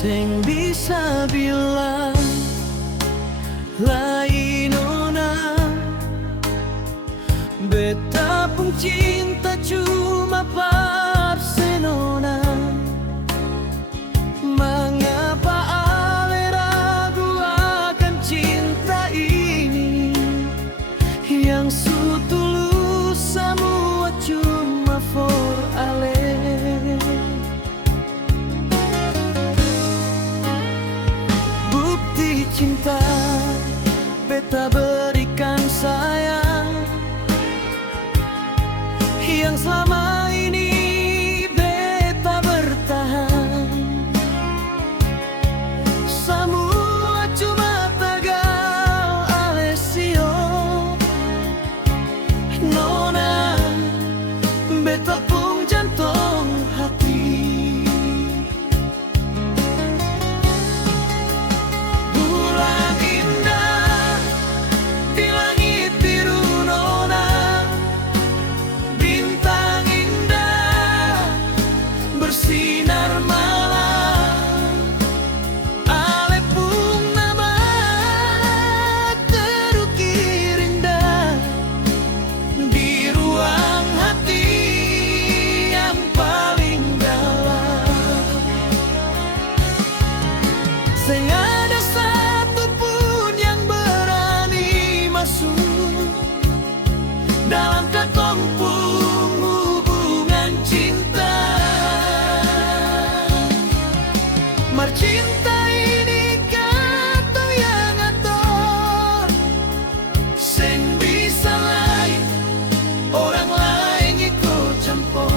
sing bisa bilang lain ona. Beta pun cinta cuma Barcelona. Mengapa ale ragu akan cinta ini yang sutulus semua cuma for ale. Bukti cinta beta berikan sayang yang selama ini beta bertahan. Semua cuma tegal alesio nona, beta pun jantung hati. Bulan indah di langit biru nona, bintang indah bersinar malam. Ale pun nama terukir indah di ruang hati yang paling dalam. Sing ada satu pun yang berani masuk dalam ketompung hubungan cinta. Mar cinta ini kata yang atur, sing bisa lain orang lain ikut campur.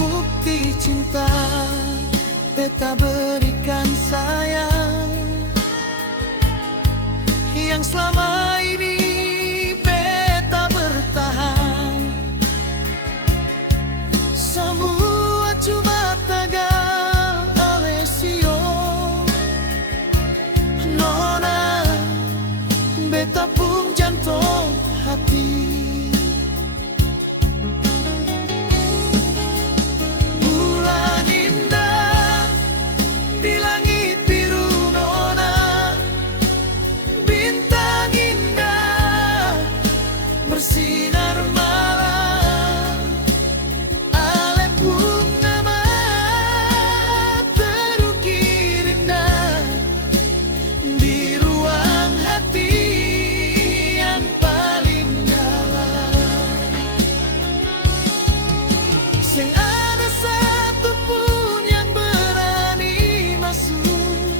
Bukti cinta beta berikan sayang yang selama ini beta bertahan. Semua cuma tegal alesio nona, beta pun jantung hati. Bulan indah di langit biru nona, bintang indah bersinar malam. Ale pun nama terukir indah di ruang hati yang paling dalam. Sing ada satu pun yang berani masuk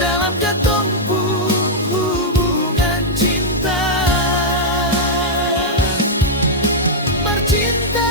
dalam ketompung hubungan cinta. Mar cinta